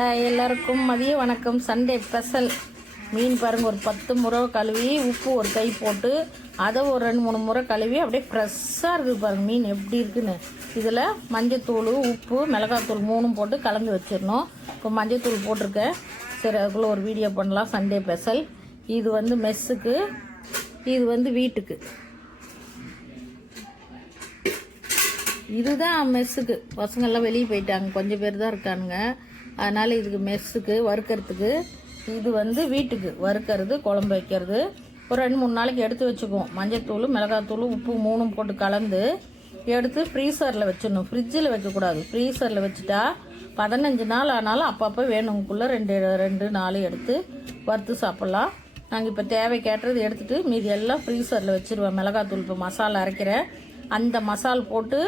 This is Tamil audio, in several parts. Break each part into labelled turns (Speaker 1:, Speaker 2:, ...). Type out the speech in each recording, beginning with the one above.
Speaker 1: எல்லாருக்கும் மதிய வணக்கம். சண்டே ஸ்பெஷல் மீன் பாருங்கள் ஒரு பத்து முறை கழுவி உப்பு ஒரு கை போட்டு அதை ஒரு ரெண்டு மூணு முறை கழுவி அப்படியே ஃப்ரெஷ்ஷாக இருக்குது பாருங்க மீன் எப்படி இருக்குன்னு. இதில் மஞ்சத்தூள் உப்பு மிளகாத்தூள் மூணும் போட்டு கலந்து வச்சிடணும். இப்போ மஞ்சத்தூள் போட்டிருக்கேன். சரி அதுக்குள்ளே ஒரு வீடியோ பண்ணலாம். சண்டே ஸ்பெஷல் இது வந்து மெஸ்ஸுக்கு இது வந்து வீட்டுக்கு. இதுதான் மெஸ்ஸுக்கு. பசங்கள்லாம் வெளியே போயிட்டாங்க. கொஞ்சம் பேர் தான் இருக்கானுங்க. அதனால் இதுக்கு மெஸ்ஸுக்கு வறுக்கிறதுக்கு இது வந்து வீட்டுக்கு. வறுக்கிறது குழம்பு வைக்கிறது. ஒரு ரெண்டு மூணு நாளைக்கு எடுத்து வச்சுக்குவோம். மஞ்சத்தூள் மிளகாத்தூள் உப்பு மூணும் போட்டு கலந்து எடுத்து ஃப்ரீசரில் வச்சிடணும். ஃப்ரிட்ஜில் வைக்கக்கூடாது. ஃப்ரீசரில் வச்சுட்டா பதினஞ்சு நாள் ஆனாலும் அப்பப்போ வேணுங்கக்குள்ளே ரெண்டு ரெண்டு நாள் எடுத்து வறுத்து சாப்பிட்லாம். நாங்கள் இப்போ தேவை கேட்டுறது எடுத்துகிட்டு மீதி எல்லாம் ஃப்ரீசரில் வச்சுருவேன். மிளகாத்தூள் இப்போ மசாலா அரைக்கிறேன். அந்த மசால் போட்டு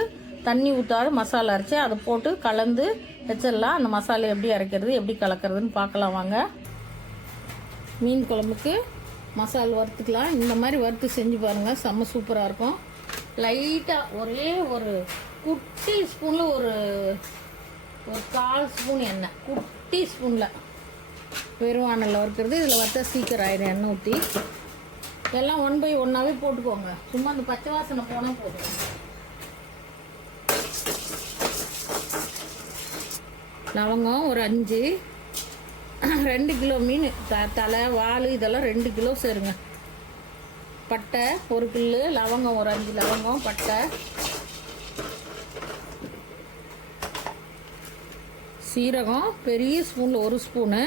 Speaker 1: தண்ணி ஊற்றாத மசாலா அரைச்சி அதை போட்டு கலந்து வச்சிடலாம். அந்த மசாலா எப்படி அரைக்கிறது எப்படி கலக்கிறதுன்னு பார்க்கலாம் வாங்க. மீன் குழம்புக்கு மசால் வறுத்துக்கலாம். இந்த மாதிரி வறுத்து செஞ்சு பாருங்கள் செம்ம சூப்பராக இருக்கும். லைட்டாக ஒரே ஒரு குட்டி ஸ்பூனில் ஒரு ஒரு கால் ஸ்பூன் எண்ணெய். குட்டி ஸ்பூனில். வெறும் வானலில் வறுக்கிறது. இதில் வறுத்தா சீக்கிரம் ஆயிடும் எண்ணெய் ஊற்றி எல்லாம் ஒன் பை ஒன்றாவே போட்டுக்கோங்க. சும்மா அந்த பச்சை வாசனை போனால் போதும். லவங்கம் ஒரு அஞ்சு. ரெண்டு கிலோ மீன் த தலை வால் இதெல்லாம் ரெண்டு கிலோ சேருங்க. பட்டை ஒரு கில்லு லவங்கம் ஒரு அஞ்சு லவங்கம் பட்டை. சீரகம் பெரிய ஸ்பூனில் ஒரு ஸ்பூனு.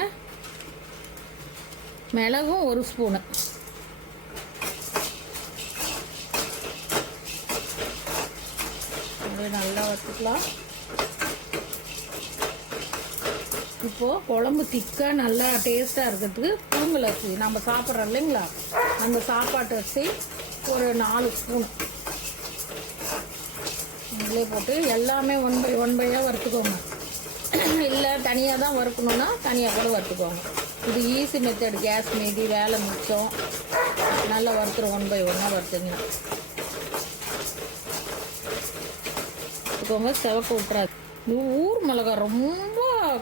Speaker 1: மிளகும் ஒரு ஸ்பூனு. நல்லா வச்சுக்கலாம் இப்போது குழம்பு திக்காக நல்லா டேஸ்ட்டாக இருக்கிறதுக்கு புழுங்கல் அரிசி. நம்ம சாப்பிட்றோம் இல்லைங்களா? அந்த சாப்பாட்டு அரிசி ஒரு நாலு ஸ்பூன். இதிலே போட்டு எல்லாமே ஒன் பை ஒன் பையாக வறுத்துக்கோங்க. இல்லை தனியாக தான் வறுக்கணுன்னா தனியாக கூட வறுத்துக்கோங்க. இது ஈஸி மெத்தட் கேஸ் மீதி வேலை மிச்சம். நல்லா வறுத்துரும் ஒன் பை ஒன்னாக வறுத்துங்க. வச்சுக்கோங்க செவக்க விட்டுறாது இது ஊர் மிளகா ரொம்ப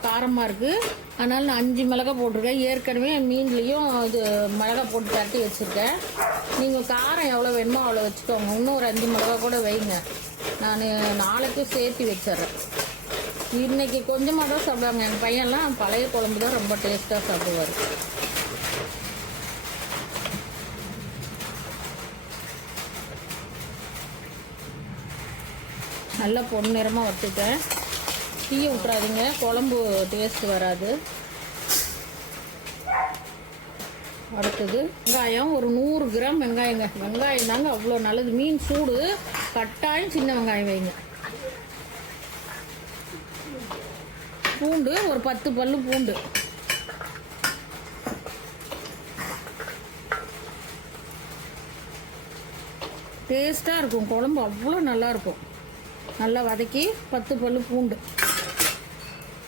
Speaker 1: காரமாக இருக்குது அதனால் நான் அஞ்சு மிளகா போட்டிருக்கேன். ஏற்கனவே மீன்லேயும் இது மிளகா போட்டு தட்டி வச்சுருக்கேன். நீங்கள் காரம் எவ்வளோ வேணுமோ அவ்வளோ வச்சுக்கோங்க. இன்னும் ஒரு அஞ்சு மிளகா கூட வைங்க. நான் நாளைக்கும் சேர்த்து வச்சிட்றேன். இன்றைக்கி கொஞ்சமாக தான் சாப்பிடுவாங்க. எங்கள் பையன்லாம் பழைய குழம்பு தான் ரொம்ப டேஸ்ட்டாக சாப்பிடுவார். நல்லா பொன்னிறமாக வச்சுட்டேன் தீய விட்றாதீங்க குழம்பு டேஸ்ட் வராது. அடுத்தது வெங்காயம். ஒரு நூறு கிராம் வெங்காயங்க. வெங்காயம் தாங்க அவ்வளோ நல்லது. மீன் சூடு கட்டாயம் சின்ன வெங்காயம் வைங்க. பூண்டு ஒரு பத்து பல்லு பூண்டு. டேஸ்ட்டாக இருக்கும். குழம்பு அவ்வளோ நல்லாயிருக்கும் நல்லா வதக்கி பத்து பல்லு பூண்டு.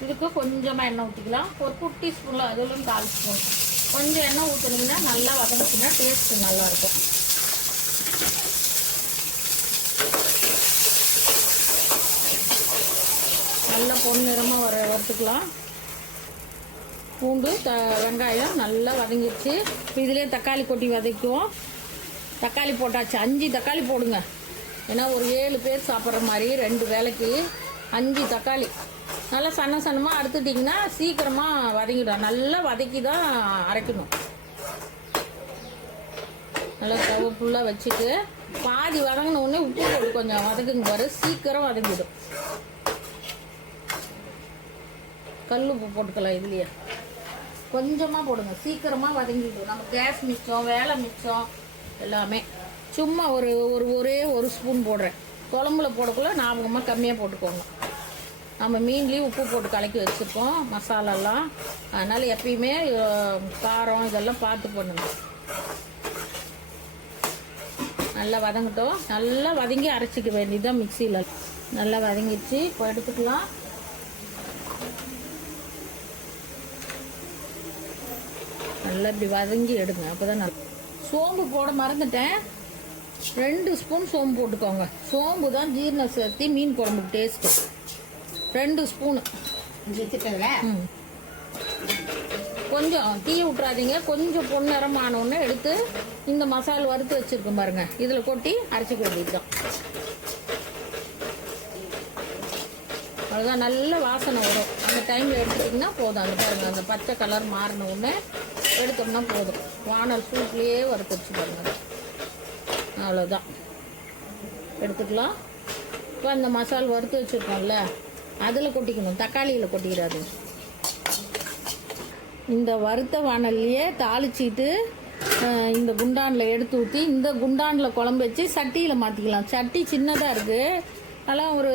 Speaker 1: இதுக்கு கொஞ்சமாக எண்ணெய் ஊற்றிக்கலாம் ஒரு குட்டி ஸ்பூனில் அதிலும் கால் ஸ்பூன் கொஞ்சம் எண்ணெய் ஊற்றுனீங்கன்னா நல்லா வதங்கிச்சுன்னா டேஸ்ட்டு நல்லாயிருக்கும். நல்லா பொன்னிறமாக வர வறுத்துக்கலாம். பூண்டு த வெங்காயம் நல்லா வதங்கிடுச்சு இதுலேயே தக்காளி கொட்டி வதக்குவோம். தக்காளி போட்டாச்சு. அஞ்சு தக்காளி போடுங்க. ஏன்னா ஒரு ஏழு பேர் சாப்பிட்ற மாதிரி ரெண்டு வேலைக்கு அஞ்சு தக்காளி. நல்லா சன்ன சன்னமாக அறுத்துட்டிங்கன்னா சீக்கிரமாக வதங்கிடும். நல்லா வதக்கி தான் அரைக்கணும். நல்லா ஸ்டவ் ஃபுல்லாக வச்சுட்டு பாதி வதங்கின உடனே உப்பு போட்டு கொஞ்சம் வதக்குங்க பாரு சீக்கிரம் வதங்கிடும். கல் உப்பு போட்டுக்கலாம் இதுலையே. கொஞ்சமாக போடுங்க சீக்கிரமாக வதங்கிடும். நம்ம கேஸ் மிச்சம் வேலை மிச்சம் எல்லாமே. சும்மா ஒரு ஒரு ஒரே ஒரு ஸ்பூன் போடுறேன். குழம்புல போடக்குள்ள ஞாபகமாக கம்மியாக போட்டுக்கோங்க. நம்ம மீன்லேயும் உப்பு போட்டு கலக்கி வச்சுருக்கோம் மசாலாலாம். அதனால் எப்பயுமே காரம் இதெல்லாம் பார்த்து பண்ணுங்க நல்லா வதங்கட்டும். நல்லா வதங்கி அரைச்சிக்க வேண்டியதுதான் மிக்சியில். நல்லா வதங்கிடுச்சு. இப்போ எடுத்துக்கலாம். நல்லா இப்படி வதங்கி எடுங்க. அப்போ தான் நல்லா சோம்பு போட மறந்துட்டேன். ரெண்டு ஸ்பூன் சோம்பு போட்டுக்கோங்க. சோம்பு தான் ஜீரண சக்தி மீன் குழம்புக்கு டேஸ்ட்டு ரெண்டு ஸ்பூனு. கொஞ்சம் தீ விட்றாதீங்க கொஞ்சம் பொன்னிறம் ஆனோடனே எடுத்து இந்த மசாலா வறுத்து வச்சுருக்கோம் பாருங்க. இதில் கொட்டி அரைச்சிக்க வேண்டியதுதான் அவ்வளோதான் நல்ல வாசனை வரும். அந்த டைமில் எடுத்துட்டிங்கன்னா போதும். அந்த பாருங்கள் அந்த பச்சை கலர் மாறின உடனே எடுத்தோம்னா போதும். வானல் சூட்லேயே வறுத்து வச்சு பாருங்க. அவ்வளோதான் எடுத்துக்கலாம். இப்போ அந்த மசால் வறுத்து வச்சுருக்கோம்ல அதில் கொட்டிக்கணும். தக்காளியில் கொட்டிக்கிறாரு. இந்த வறுத்த வானல்லையே தாளிச்சிட்டு இந்த குண்டானில் எடுத்து ஊற்றி இந்த குண்டானில் குழம்பு வச்சு சட்டியில் மாற்றிக்கலாம் சட்டி சின்னதாக இருக்குது அதெல்லாம் ஒரு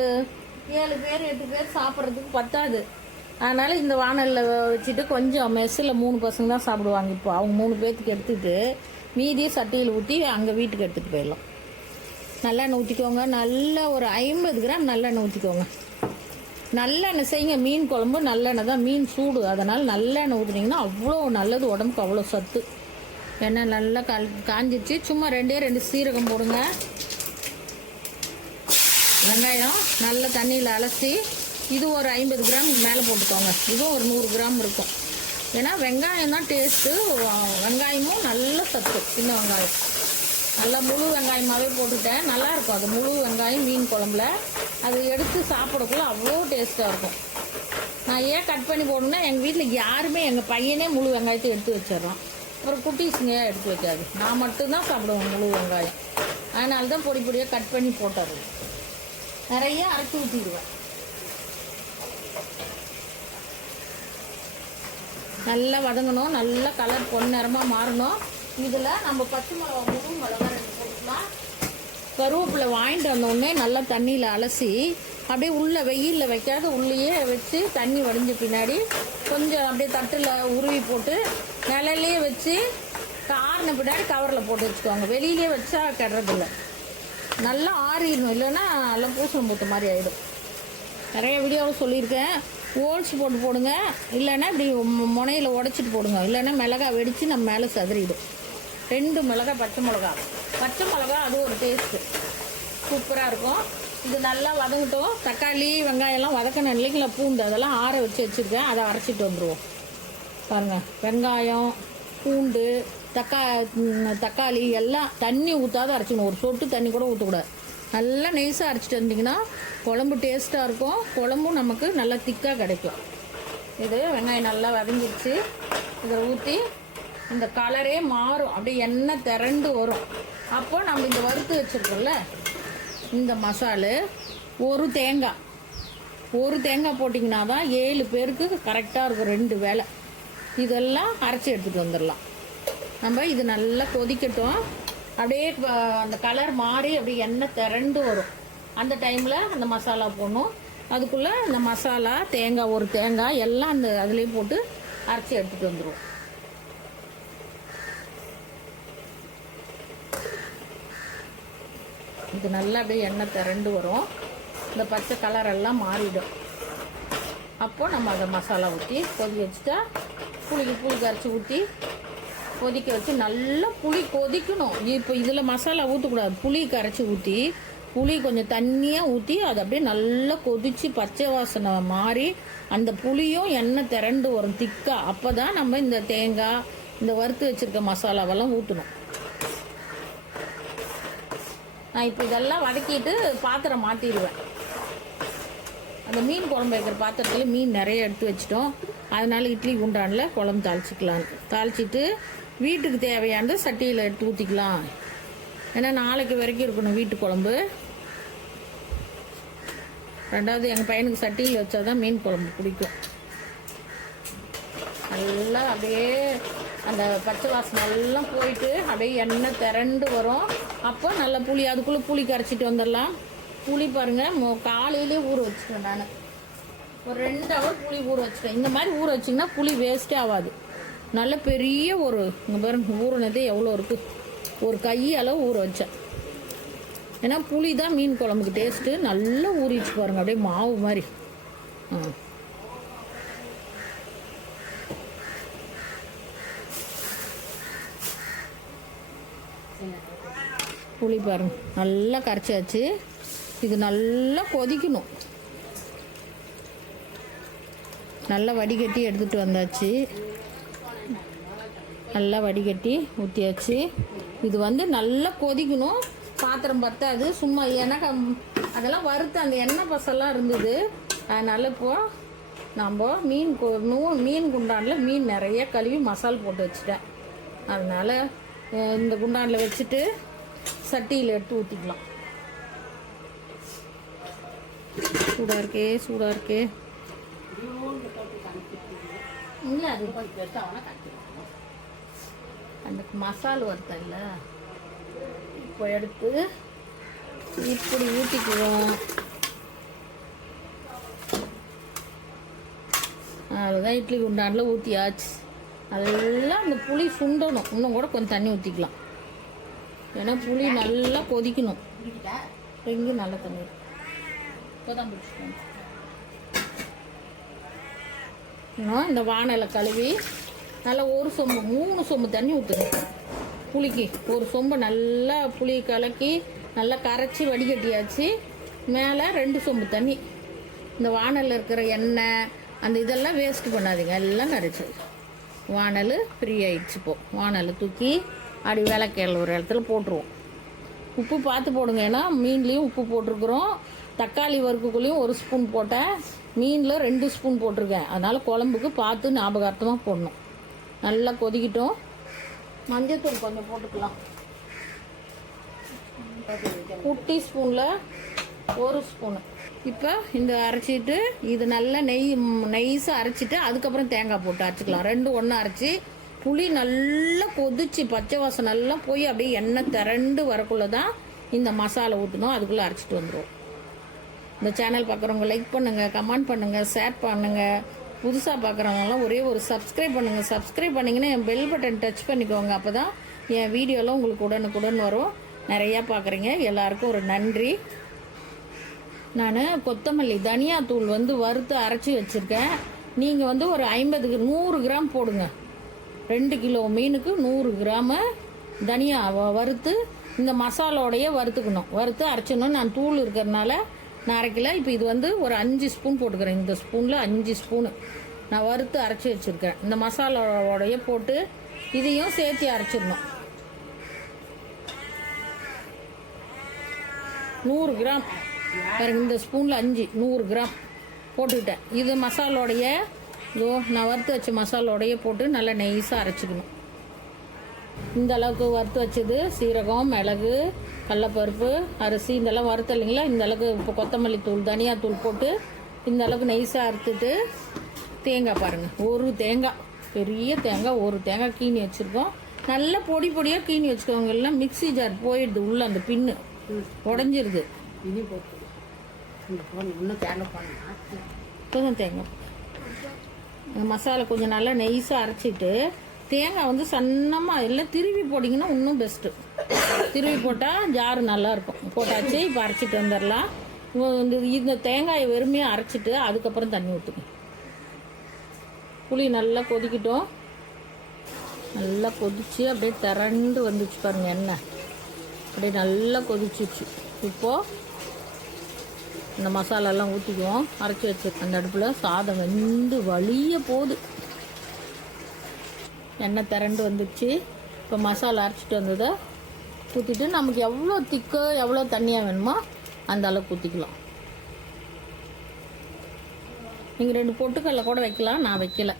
Speaker 1: ஏழு பேர் எட்டு பேர் சாப்பிட்றதுக்கு பத்தாது. அதனால் இந்த வானலில் வச்சுட்டு கொஞ்சம் மெஸ்ஸில் மூணு பசங்க தான் சாப்பிடுவாங்க இப்போ. அவங்க மூணு பேர்த்துக்கு எடுத்துட்டு மீதியை சட்டியில் ஊற்றி அங்கே வீட்டுக்கு எடுத்துகிட்டு போயிடலாம். நல்லெண்ணெய் ஊற்றிக்கோங்க நல்ல ஒரு ஐம்பது கிராம் நல்லெண்ணெய் ஊற்றிக்கோங்க நல்லெண்ணெய் செய்யுங்க. மீன் குழம்பு நல்லெண்ணெய் தான். மீன் சூடு. அதனால் நல்லெண்ணெய் ஊற்றுனீங்கன்னா அவ்வளோ நல்லது உடம்புக்கு அவ்வளோ சத்து. எண்ணெய் நல்லா கல் காஞ்சிச்சு சும்மா ரெண்டே ரெண்டு சீரகம் போடுங்க. வெங்காயம் நல்ல தண்ணியில் அலசி இது ஒரு ஐம்பது கிராம் மேலே போட்டுக்கோங்க. இதுவும் ஒரு நூறு கிராம் இருக்கும். ஏன்னா வெங்காயம் தான் டேஸ்ட்டு வெங்காயமும் நல்ல சத்து. சின்ன வெங்காயம். நல்லா முழு வெங்காயமாகவே போட்டுட்டேன். நல்லாயிருக்கும் அது முழு வெங்காயம் மீன் குழம்புல. அது எடுத்து சாப்பிடக்குள்ள அவ்வளோ டேஸ்ட்டாக இருக்கும். நான் ஏன் கட் பண்ணி போடணும்னா எங்கள் வீட்டில் யாருமே எங்கள் பையனே முழு வெங்காயத்தை எடுத்து வச்சிடறோம் அப்புறம் குட்டீஸுங்க எடுத்து வைக்காது. நான் மட்டும்தான் சாப்பிடுவேன் முழு வெங்காயம். அதனால தான் பொடி பொடியாக கட் பண்ணி போட்டுறது நிறைய அரைச்சி ஊற்றிடுவேன் நல்லா வதங்கணும். நல்லா கலர் பொன்னிறமாக மாறணும். இதில் நம்ம பச்சை மிளகா முழு மிளகா கருவேப்பிலை வாங்கிட்டு வந்தோடனே நல்லா தண்ணியில் அலசி அப்படியே உள்ளே வெயிலில் வைக்காத உள்ளேயே வச்சு தண்ணி வடிஞ்ச பின்னாடி கொஞ்சம் அப்படியே தட்டில் உருவி போட்டு நிலையிலேயே வச்சு ஆறின பின்னாடி கவரில் போட்டு வச்சுக்கோங்க. வெளியிலே வச்சா கெடுறதில்ல. நல்லா ஆறிடணும். இல்லைன்னா நல்லா பூசணம் பூத்த மாதிரி ஆகிடும் நிறைய வீடியோவில் சொல்லியிருக்கேன். ஓல்ஸ் போட்டு போடுங்க. இல்லைன்னா இப்படி முனையில் உடச்சிட்டு போடுங்க. இல்லைன்னா மிளகா வெடித்து நம்ம மேலே சதுரிடும். ரெண்டு மிளகா பச்சை மிளகா. பச்சை மிளகா அது ஒரு டேஸ்ட்டு சூப்பராக இருக்கும். இது நல்லா வதங்கட்டும். தக்காளி வெங்காயம்லாம் வதக்கணும் இல்லைங்களா பூண்டு அதெல்லாம் ஆற வச்சு வச்சுருக்கேன். அதை அரைச்சிட்டு வந்துடுவோம் பாருங்கள் வெங்காயம் பூண்டு தக்கா தக்காளி எல்லாம் தண்ணி ஊற்றாத அரைச்சிக்கணும். ஒரு சொட்டு தண்ணி கூட ஊற்றக்கூடாது நல்லா நெய்ஸாக அரைச்சிட்டு வந்தீங்கன்னா குழம்பு டேஸ்ட்டாக இருக்கும். குழம்பும் நமக்கு நல்லா திக்காக கிடைக்கும். இது வெங்காயம் நல்லா வதங்கிடுச்சு இதை ஊற்றி இந்த கலரே மாறும். அப்படியே எண்ணெய் திரண்டு வரும். அப்போ நம்ம இந்த வறுத்து வச்சுருக்கோம்ல இந்த மசாலு ஒரு தேங்காய். ஒரு தேங்காய் போட்டிங்கன்னா தான் ஏழு பேருக்கு கரெக்டாக இருக்கும் ரெண்டு வேலை இதெல்லாம் அரைச்சி எடுத்துகிட்டு வந்துடலாம். நம்ம இது நல்லா கொதிக்கட்டும். அப்படியே அந்த கலர் மாறி அப்படியே எண்ணெய் திரண்டு வரும். அந்த டைமில் அந்த மசாலா போடணும். அதுக்குள்ளே அந்த மசாலா தேங்காய் ஒரு தேங்காய் எல்லாம் அந்த அதுலேயும் போட்டு அரைச்சி எடுத்துகிட்டு வந்துடுவோம் இது நல்லா அப்படியே எண்ணெய் திரண்டு வரும். இந்த பச்சை கலர் எல்லாம் மாறிடும். அப்போது நம்ம அதை மசாலா ஊற்றி கொதிக்க வச்சுட்டா புளிக்கு புளி கரைச்சி ஊற்றி கொதிக்க வச்சு நல்லா புளி கொதிக்கணும். இப்போ இதில் மசாலா ஊற்றக்கூடாது புளி கரைச்சி ஊற்றி புளி கொஞ்சம் தண்ணியாக ஊற்றி அதை அப்படியே நல்லா கொதித்து பச்சை வாசனை மாறி அந்த புளியும் எண்ணெய் திரண்டு வரும். திக்காக அப்போ தான் நம்ம இந்த தேங்காய் இந்த வறுத்து வச்சுருக்க மசாலாவெல்லாம் ஊற்றணும் நான் இப்போ இதெல்லாம் வதக்கிட்டு பாத்திரம் மாற்றிடுவேன் அந்த மீன் குழம்பு வைக்கிற பாத்திரத்துல மீன் நிறைய எடுத்து வச்சிட்டோம். அதனால இட்லி குண்டானில் குழம்பு தாளிச்சிக்கலாம். தாளிச்சிட்டு வீட்டுக்கு தேவையானது சட்டியில் எடுத்து ஊற்றிக்கலாம் ஏன்னா நாளைக்கு வரைக்கும் இருக்கணும் வீட்டு குழம்பு. ரெண்டாவது எங்கள் பையனுக்கு சட்டியில் வச்சா தான் மீன் குழம்பு பிடிக்கும். நல்லா அப்படியே அந்த பச்சை வாசனை எல்லாம் போயிட்டு அப்படியே எண்ணெய் திரண்டு வரும். அப்போ நல்லா புளி அதுக்குள்ளே புளி கரைச்சிட்டு வந்துடலாம். புளி பாருங்கள் மோ காலையிலே ஊற வச்சுட்டேன் நான். ஒரு ரெண்டு ஹவர் புளி ஊற வச்சுட்டேன். இந்த மாதிரி ஊற வச்சிங்கன்னா புளி வேஸ்ட்டே ஆகாது. நல்ல பெரிய ஒரு இங்கே பாருங்க ஊறினதே எவ்வளோ இருக்குது ஒரு கை அளவு ஊற வச்சேன். ஏன்னா புளி தான் மீன் குழம்புக்கு டேஸ்ட்டு நல்லா ஊறிச்சு பாருங்கள் அப்படியே மாவு மாதிரி. ஆ. புளி பாருங்க. நல்லா கரைச்சாச்சு. இது நல்லா கொதிக்கணும். நல்லா வடிகட்டி எடுத்துகிட்டு வந்தாச்சு. நல்லா வடிகட்டி ஊற்றியாச்சு இது வந்து நல்லா கொதிக்கணும். பாத்திரம் பத்தாது. சும்மா எனக்கு அதெல்லாம் வறுத்து அந்த எண்ணெய் பசெல்லாம் இருந்தது. அதனால் இப்போது நம்ம மீன் கு- மீன் குண்டானில் மீன் நிறைய கழுவி மசால் போட்டு வச்சுட்டேன். அதனால் இந்த குண்டானில் வச்சுட்டு சட்டியில் எடுத்து ஊற்றிக்கலாம் சூடாக இருக்கே சூடாக இருக்கே. இல்லை அது அந்த மசால் வறுத்தல்ல இப்போ எடுத்து இப்படி ஊற்றிக்குவோம் அவ்வளோதான் இட்லி குண்டானில் ஊற்றியாச்சு அதெல்லாம் அந்த புளி சுண்டணும். இன்னும் கூட கொஞ்சம் தண்ணி ஊற்றிக்கலாம் ஏன்னா புளி நல்லா கொதிக்கணும். இங்கே நல்ல தண்ணி இப்போதான் பிடிச்சிக்கணும் இன்னும் இந்த வானலை கழுவி நல்லா ஒரு சொம்பு மூணு சொம்பு தண்ணி ஊற்றுங்க புளிக்கு. ஒரு சொம்பு நல்லா புளி கலக்கி நல்லா கரைச்சி வடிகட்டியாச்சு. மேலே ரெண்டு சொம்பு தண்ணி. இந்த வானலில் இருக்கிற எண்ணெய் அந்த இதெல்லாம் வேஸ்ட் பண்ணாதீங்க. எல்லாம் நிறைச்சி வானல் ஃப்ரீ ஆயிடுச்சு இப்போ. தூக்கி அப்படி விளக்கேல ஒரு இடத்துல போட்டுருவோம். உப்பு பார்த்து போடுங்க. ஏன்னா மீன்லேயும் உப்பு போட்டிருக்குறோம். தக்காளி வறுக்குக்குள்ளேயும் ஒரு ஸ்பூன் போட்டேன். மீனில் ரெண்டு ஸ்பூன் போட்டிருக்கேன். அதனால் குழம்புக்கு பார்த்து ஞாபகார்த்தமாக போடணும். நல்லா கொதிக்கிட்டோம். மஞ்சத்தூள் கொஞ்சம் போட்டுக்கலாம். குட்டி ஸ்பூனில் ஒரு ஸ்பூனு. இப்போ இந்த அரைச்சிட்டு இது நல்லா நெய் நெய்ஸாக அரைச்சிட்டு அதுக்கப்புறம் தேங்காய் போட்டு அரைச்சிக்கலாம். ரெண்டு ஒன்றா அரைச்சி புளி நல்லா கொதிச்சு பச்சை வாசம் நல்லா போய் அப்படியே எண்ணெய் திரண்டு வரக்குள்ள தான் இந்த மசாலா ஊற்றணும் அதுக்குள்ளே அரைச்சிட்டு வந்துடும் இந்த சேனல் பார்க்குறவங்க லைக் பண்ணுங்கள் கமெண்ட் பண்ணுங்கள் ஷேர் பண்ணுங்கள் புதுசாக பார்க்குறவங்கலாம் ஒரே ஒரு சப்ஸ்கிரைப் பண்ணுங்கள் சப்ஸ்கிரைப் பண்ணிங்கன்னா என் பெல் பட்டன் டச் பண்ணிக்கோங்க. அப்போ தான் என் வீடியோலாம் உங்களுக்கு உடனுக்குடன் வரும். நிறையா பார்க்குறீங்க எல்லாருக்கும் ஒரு நன்றி. நான் கொத்தமல்லி தனியா தூள் வந்து வறுத்து அரைச்சி வச்சுருக்கேன். நீங்கள் வந்து ஒரு ஐம்பது நூறு கிராம் போடுங்க. ரெண்டு கிலோ மீனுக்கு நூறு கிராம தனியா வ- வறுத்து இந்த மசாலோடையே வறுத்துக்கணும். வறுத்து அரைச்சணும் நான் தூள் இருக்கிறதுனால நான் அரைக்கல. இப்போ இது வந்து ஒரு அஞ்சு ஸ்பூன் போட்டுக்கிறேன். இந்த ஸ்பூனில் அஞ்சு ஸ்பூனு நான் வறுத்து அரைச்சி வச்சுருக்கேன் இந்த மசாலாவோடைய போட்டு இதையும் சேர்த்து அரைச்சிடணும். நூறு கிராம். பாருங்க இந்த ஸ்பூனில் அஞ்சு நூறு கிராம் போட்டுக்கிட்டேன். இது மசாலோடைய இதோ நான் வறுத்து வச்ச மசாலோடைய போட்டு நல்லா நெய்ஸாக அரைச்சிக்கணும். இந்த அளவுக்கு வறுத்து வச்சது சீரகம் மிளகு கடலப்பருப்பு அரிசி இதெல்லாம் வறுத்து இல்லைங்களா? இந்த அளவுக்கு இப்போ கொத்தமல்லி தூள் தனியா தூள் போட்டு இந்த அளவுக்கு நெய்ஸாக அறுத்துட்டு தேங்காய் பாருங்கள் ஒரு தேங்காய். பெரிய தேங்காய் ஒரு தேங்காய் கீனி வச்சுருக்கோம். நல்ல பொடி பொடியாக கீனி வச்சுக்கோங்க. எல்லாம் மிக்ஸி ஜார் போயிடுது உள்ள அந்த பின்னு. உடஞ்சிருது.
Speaker 2: இனி போட்டு. தேங்காய் போனா
Speaker 1: இப்போதான் தேங்காய். மசாலா கொஞ்சம் நல்லா நெய்ஸாக அரைச்சிட்டு தேங்காய் வந்து சன்னமாக எல்லாம் திருவி போட்டிங்கன்னா இன்னும் பெஸ்ட்டு திருவி போட்டால் ஜாரு நல்லா இருக்கும். போட்டாச்சு இப்போ அரைச்சிட்டு வந்துடலாம். இந்த இந்த தேங்காயை வெறுமையாக அரைச்சிட்டு அதுக்கப்புறம் தண்ணி ஊற்றுங்க புளி நல்லா கொதிக்கிட்டோம். நல்லா கொதிச்சு அப்படியே திரண்டு வந்துச்சு பாருங்கள் எண்ணெய். அப்படியே நல்லா கொதிச்சிச்சு இப்போது இந்த மசாலாலாம் ஊற்றிக்குவோம் அரைச்சி வச்சு அந்த அடுப்பில் சாதம் வெந்து வலிய போகுது. எண்ணெய் திரண்டு வந்துடுச்சு இப்போ மசாலா அரைச்சிட்டு வந்ததை ஊற்றிட்டு நமக்கு எவ்வளோ திக்கோ எவ்வளோ தண்ணியாக வேணுமோ அந்த அளவுக்கு ஊற்றிக்கலாம் நீங்கள் ரெண்டு பொட்டுக்கல்ல கூட வைக்கலாம். நான் வைக்கல.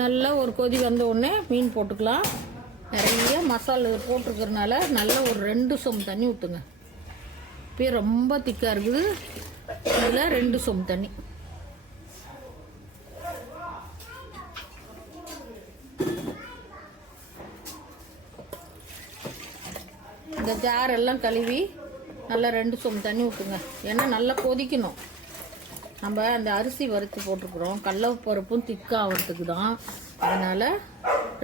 Speaker 1: நல்லா ஒரு கொதி வந்த உடனே மீன் போட்டுக்கலாம். நிறைய மசாலா போட்டிருக்கிறதுனால நல்லா ஒரு ரெண்டு சொம்பு தண்ணி ஊற்றுங்க இப்போ ரொம்ப திக்காக இருக்குது. இதில் ரெண்டு சொம்பு தண்ணி. இந்த ஜாரெல்லாம் கழுவி நல்லா ரெண்டு சொம்பு தண்ணி ஊற்றுங்க ஏன்னா நல்லா கொதிக்கணும். நம்ம அந்த அரிசி வறுத்து போட்டிருக்கிறோம் கடலப்பருப்பும் திக்காகிறதுக்கு தான் அதனால்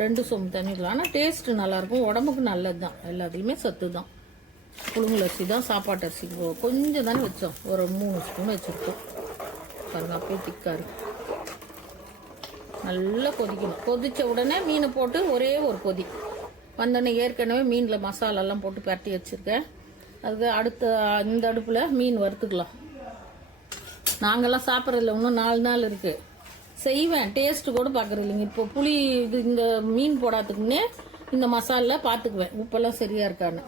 Speaker 1: ரெண்டு சொம்பு தண்ணிக்கலாம் ஆனால் டேஸ்ட்டு நல்லாயிருக்கும் உடம்புக்கு நல்லது தான் எல்லாத்துலேயுமே சத்து தான் புழுங்கல் அரிசி தான் சாப்பாட்டு அரிசி கொஞ்சம் தானே வச்சோம். ஒரு மூணு ஸ்பூன் வச்சுருக்கோம். பாருங்கள் அப்படியே திக்காக இருக்கும் நல்லா கொதிக்கணும். கொதித்த உடனே மீனை போட்டு ஒரே ஒரு கொதி. வந்தோடனே ஏற்கனவே மீனில் மசாலாலாம் போட்டு பரட்டி வச்சுருக்கேன். அதுக்கு அடுத்த இந்த அடுப்பில் மீன் வறுத்துக்கலாம். நாங்கள்லாம் சாப்பிட்றதில்ல இன்னும் நாலு நாள் இருக்குது செய்வேன். டேஸ்ட்டு கூட பார்க்குறது இல்லைங்க இப்போ புளி இது இந்த மீன் போடாதுக்குன்னே இந்த மசாலா பார்த்துக்குவேன். உப்பெல்லாம் சரியாக இருக்கான்னு.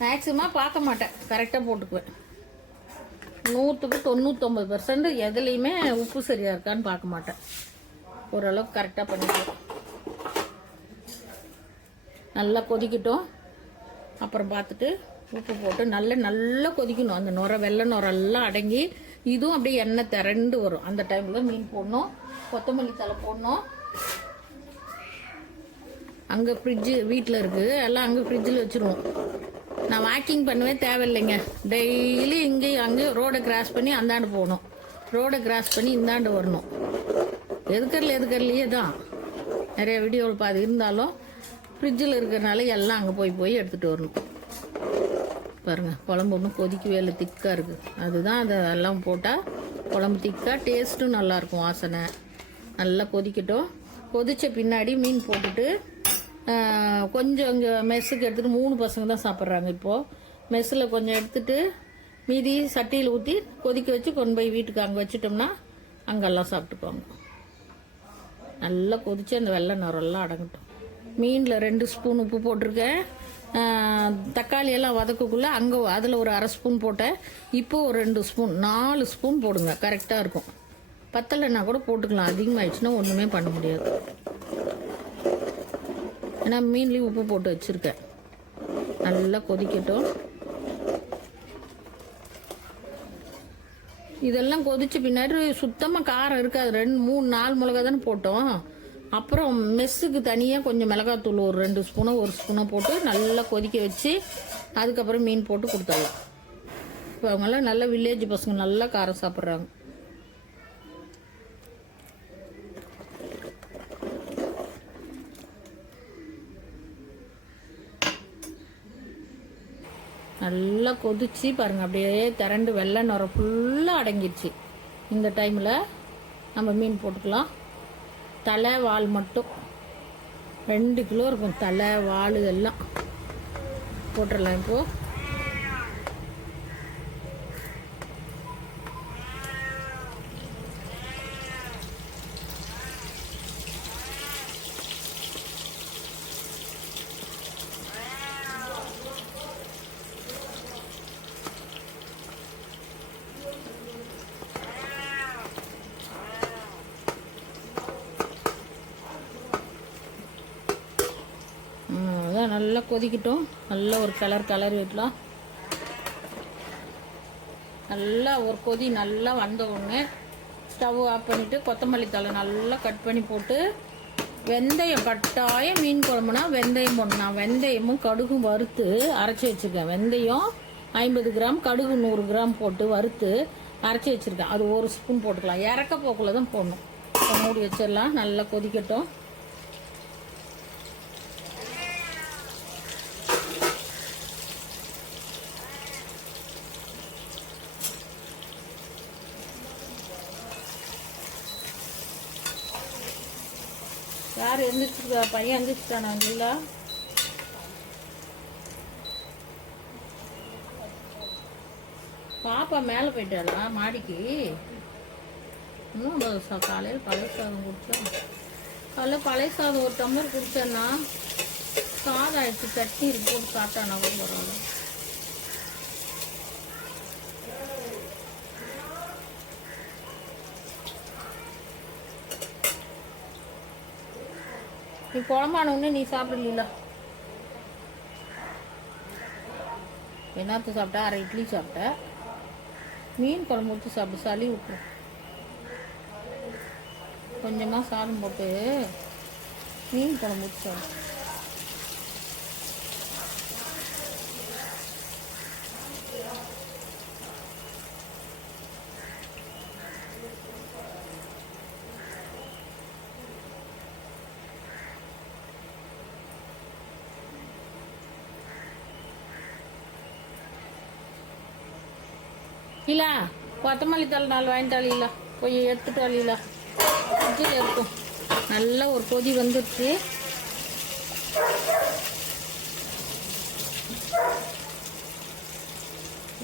Speaker 1: மேக்ஸிமம் பார்க்க மாட்டேன். கரெக்டாக போட்டுக்குவேன். நூற்றுக்கு தொண்ணூற்றொம்பது பர்சன்ட் எதுலேயுமே உப்பு சரியாக இருக்கான்னு பார்க்க மாட்டேன். ஓரளவுக்கு கரெக்டாக பண்ணிக்குவேன். நல்லா கொதிக்கட்டும். அப்புறம் பார்த்துட்டு உப்பு போட்டு நல்லா நல்லா கொதிக்கணும். அந்த நுர வெள்ளை நுரெல்லாம் அடங்கி இதுவும் அப்படியே எண்ணெய் திரண்டு வரும். அந்த டைமில் மீன் போடணும். கொத்தமல்லி தலை போடணும். அங்கே ஃப்ரிட்ஜு வீட்டில் இருக்குது எல்லாம் அங்கே ஃப்ரிட்ஜில் வச்சுருவோம். நான் வாக்கிங் பண்ணவே தேவையில்லைங்க. டெய்லி இங்கேயும் அங்கேயும் ரோடை கிராஸ் பண்ணி அந்தாண்டு போகணும். ரோடை கிராஸ் பண்ணி இந்தாண்டு வரணும். எதுக்கரில் எதுக்கரிலேயே தான். நிறைய வீடியோவில் பாதி இருந்தாலும் ஃப்ரிட்ஜில் இருக்கிறனால எல்லாம் அங்கே போய் போய் எடுத்துகிட்டு வரணும். பாருங்கள் குழம்பு ஒன்றும் கொதிக்கவே இல்லை திக்காக இருக்குது அதுதான் அதை எல்லாம் போட்டால் குழம்பு திக்காக டேஸ்ட்டும் நல்லாயிருக்கும் வாசனை. நல்லா கொதிக்கட்டும். கொதித்த பின்னாடி மீன் போட்டுட்டு கொஞ்சம் இங்கே மெஸ்ஸுக்கு எடுத்துகிட்டு மூணு பசங்க தான் சாப்பிட்றாங்க இப்போது மெஸ்ஸில் கொஞ்சம் எடுத்துட்டு மீதி சட்டியில் ஊற்றி கொதிக்க வச்சு கொண்டு போய் வீட்டுக்கு அங்கே வச்சிட்டோம்னா அங்கெல்லாம் சாப்பிட்டுக்குவாங்க நல்லா கொதித்து அந்த வெள்ளை நிறம்லாம் அடங்கட்டும். மீனில் ரெண்டு ஸ்பூன் உப்பு போட்டிருக்கேன். தக்காளி எல்லாம் வதக்கக்குள்ளே அங்கே அதில் ஒரு அரை ஸ்பூன் போட்டேன். இப்போ ஒரு ரெண்டு ஸ்பூன் நாலு ஸ்பூன் போடுங்க கரெக்டாக இருக்கும். பத்தலைன்னா கூட போட்டுக்கலாம் அதிகமாகிடுச்சுன்னா ஒன்றுமே பண்ண முடியாது. ஏன்னா மீன்லேயும் உப்பு போட்டு வச்சுருக்கேன். நல்லா கொதிக்கட்டும். இதெல்லாம் கொதிச்ச பின்னாடி சுத்தமாக காரம் இருக்காது. ரெண்டு மூணு நாலு மிளகா தானே போட்டோம். அப்புறம் மெஸ்ஸுக்கு தனியாக கொஞ்சம் மிளகாத்தூள் ஒரு ரெண்டு ஸ்பூனோ ஒரு ஸ்பூனோ போட்டு நல்லா கொதிக்க வச்சு அதுக்கப்புறம் மீன் போட்டு கொடுத்துடலாம். இப்போ அவங்கெல்லாம் நல்ல வில்லேஜ் பசங்க நல்லா காரம் சாப்பிட்றாங்க. நல்லா கொதிச்சு பாருங்க அப்படியே திரண்டு வெள்ளை நுர ஃபுல்லாக அடங்கிடுச்சு இந்த டைமில் நம்ம மீன் போட்டுக்கலாம். தலை வால் மட்டும். ரெண்டு கிலோ இருக்கும். தலை வால் எல்லாம் போட்டுடலாம் இப்போ ம், அதான் நல்லா கொதிக்கட்டும். நல்ல ஒரு கலர் கலர் விடலாம் நல்லா ஒரு கொதி நல்லா வந்த உடனே ஸ்டவ் ஆஃப் பண்ணிவிட்டு கொத்தமல்லி தழை நல்லா கட் பண்ணி போட்டு வெந்தயம் கட்டாயம் மீன் குழம்புனா வெந்தயம் போடணும். நான் வெந்தயமும் கடுகும் வறுத்து அரைச்சி வச்சுருக்கேன். வெந்தயம் ஐம்பது கிராம் கடுகு நூறு கிராம் போட்டு வறுத்து அரைச்சி வச்சுருக்கேன். அது ஒரு ஸ்பூன் போட்டுக்கலாம். இறக்க போக்குள்ள தான் போடணும் மூடி வச்சிடலாம். நல்லா கொதிக்கட்டும். யார் எந்திரிச்சிருக்கா? பையன் எந்திரிச்சிட்டானா இல்லா பாப்பா மேலே போயிட்டாளா மாடிக்கு? இன்னும் அந்த காலையில் பழைய சாதம் குடித்தோம் காலையில் பழைய சாதம் ஒரு டம்ளர் குடித்தேன்னா சாதம் ஆயிடுச்சு சட்னி இருக்கு போட்டு சாப்பிட்டானா கூட பரவாயில்ல. நீ குழம்பானோடனே நீ சாப்பிடல என்னத்து சாப்பிட்டா? அரை இட்லி சாப்பிட்ட. மீன் குழம்பு ஊற்றி சாப்பிட்டு சளி விட்டு கொஞ்சமாக சாதம் போட்டு மீன் குழம்பு ஊற்றி சாப்பிட்டு இல்லை கொத்தமல்லி தலை நாலு வாங்கிட்டு அழியில போய் எடுத்துட்டு அழியில ஃப்ரிட்ஜில் இருக்கும். நல்லா ஒரு கொதி வந்துடுச்சு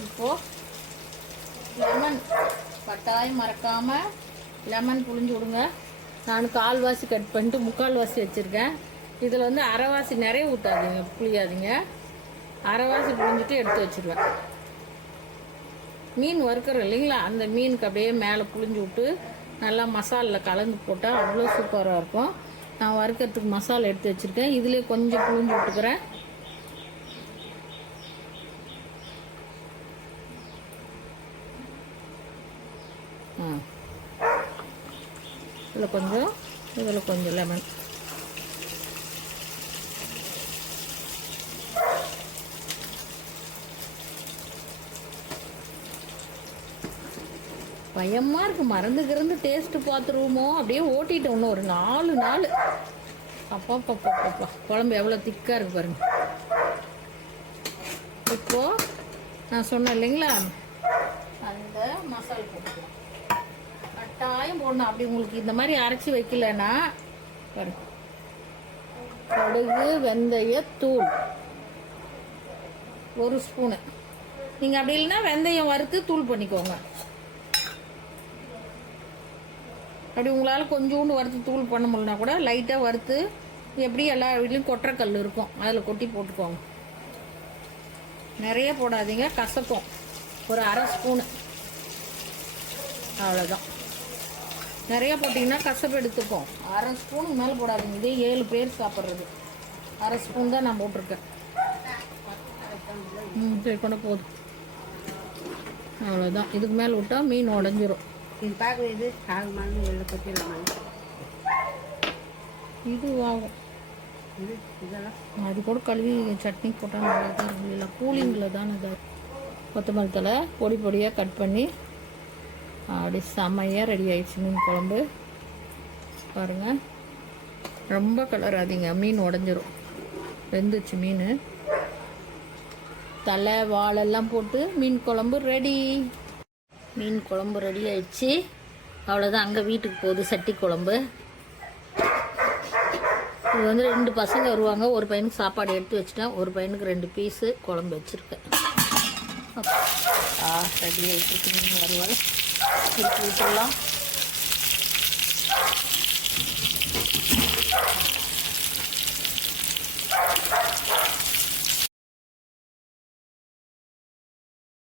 Speaker 1: இப்போது லெமன். கட்டாயம் மறக்காமல் லெமன் புழிஞ்சு விடுங்க. நான் கால் வாசி கட் பண்ணிட்டு முக்கால் வாசி வச்சுருக்கேன். இதில் வந்து அரைவாசி நிறைய ஊற்றாதீங்க புளியாதீங்க அரைவாசி புழிஞ்சிட்டு எடுத்து வச்சுருவேன். மீன் வறுக்கிறோம் இல்லைங்களா? அந்த மீனுக்கு அப்படியே மேலே புளிஞ்சு விட்டு நல்லா மசாலில் கலந்து போட்டால் அவ்வளோ சூப்பராக இருக்கும். நான் வறுக்கிறதுக்கு மசாலா எடுத்து வச்சுருக்கேன். இதுலேயே கொஞ்சம் புளிஞ்சு விட்டுக்கிறேன். இதில் கொஞ்சம் இதில் கொஞ்சம் லெமன். பயமாக இருக்கு. மறந்து கிறந்து டேஸ்ட்டு பார்த்துருவோமோ அப்படியே ஓட்டிட்டோம் இன்னும் ஒரு நாலு நாள். அப்பா பாப்பா அப்பா குழம்பு எவ்வளோ திக்காக இருக்கு பாருங்க. இப்போ நான் சொன்னேன் இல்லைங்களா? அந்த மசாலா போட்டுக்கலாம் கட்டாயம் போடணும். அப்படி உங்களுக்கு இந்த மாதிரி அரைச்சி வைக்கலன்னா பாருங்க. கடுகு வெந்தயத்தூள் ஒரு ஸ்பூனு நீங்கள் அப்படி இல்லைன்னா வெந்தயம் வறுத்து தூள் பண்ணிக்கோங்க. அப்படி உங்களால் கொஞ்சோண்டு வறுத்து தூள் பண்ண முடியலனா கூட லைட்டாக வறுத்து எப்படி எல்லா வீட்லேயும் கொட்டுறக்கல் இருக்கும். அதில் கொட்டி போட்டுக்கோங்க. நிறைய போடாதீங்க. கசக்கும். ஒரு அரை ஸ்பூனு. அவ்வளோதான் நிறைய போட்டிங்கன்னா கசப்பு எடுத்துக்கும். அரை ஸ்பூனுக்கு மேலே போடாதீங்க. இதே ஏழு பேர் சாப்பிட்றது. அரை ஸ்பூன் தான் நான் போட்டிருக்கேன். ம் சரி கொண்டு போதும். அவ்வளோதான் இதுக்கு மேலே விட்டால் மீன் உடஞ்சிரும்.
Speaker 2: இது பார்க்க இது ஆகுமான்னு வெள்ளை கொத்திடலாம்
Speaker 1: இது ஆகும்
Speaker 2: இது இதெல்லாம்.
Speaker 1: அது கூட கழுவி சட்னி போட்டால் நல்லா தான் இருக்கும். இல்லை கூலிங்கில் தான் இதாக கொத்தமல்லி தலை பொடி பொடியாக கட் பண்ணி அப்படி செம்மையாக ரெடி ஆயிடுச்சு மீன் குழம்பு. பாருங்கள் ரொம்ப கலராதீங்க மீன் உடஞ்சிரும். வெந்துச்சு மீன். தலை வாழெல்லாம் போட்டு மீன் குழம்பு ரெடி மீன் குழம்பு ரெடி ஆயிடுச்சு. அவ்வளோதான் அங்கே வீட்டுக்கு போகுது சட்டி குழம்பு. இது வந்து ரெண்டு பசங்க வருவாங்க. ஒரு பையனுக்கு சாப்பாடு எடுத்து வச்சுட்டேன். ஒரு பையனுக்கு ரெண்டு பீஸு குழம்பு வச்சுருக்கேன். ஆ ரெடி ஆகிட்டு மீன் வருவாள் திருப்பி